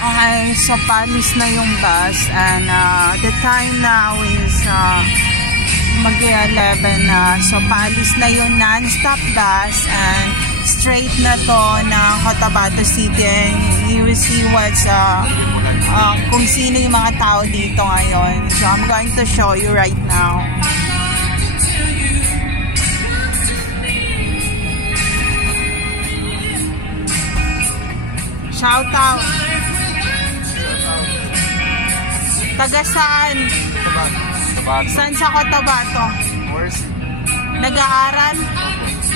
Okay, so paalis na yung bus and the time now is mag-11 na. So paalis na yung non-stop bus and straight na to ng Cotabato City and you will see what's kung sino yung mga tao dito ngayon. So I'm going to show you right now. Shout out. Taga saan? Cotabato. Saan sa Cotabato? Worst. Nag-aaral?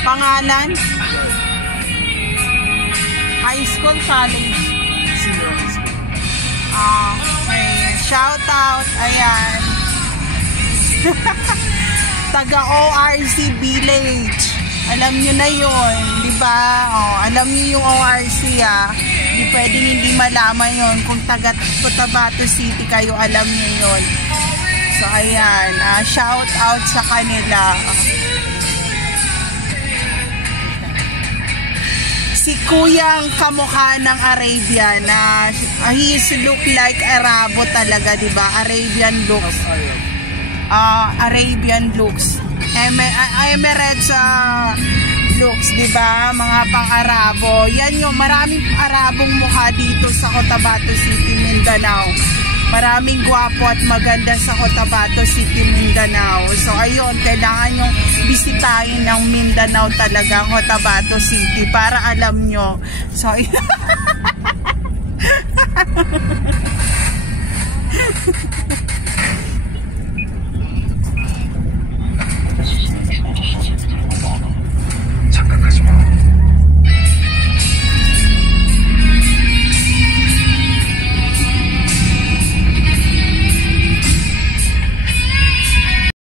Pangalan? High school, college? Senior high school. Okay. Shout out. Ayan. Taga ORC Village. Alam nyo na yun, di ba? Oh, alam nyo yung ORC Hindi pwedeng hindi malaman yun. Kung taga Cotabato City kayo, alam nyo yun. So, ayan. Shout out sa kanila. Si Kuyang kamukha ng Arabian. He look like Arabo talaga, di ba? Arabian looks. Arabian looks. Emirates looks, di ba? Mga pang-Arabo. Yan yung maraming Arabong mukha dito sa Cotabato City, Mindanao. Maraming gwapo at maganda sa Cotabato City, Mindanao. So, ayun, kailangan yung bisitahin ng Mindanao talaga, Cotabato City, para alam nyo. So,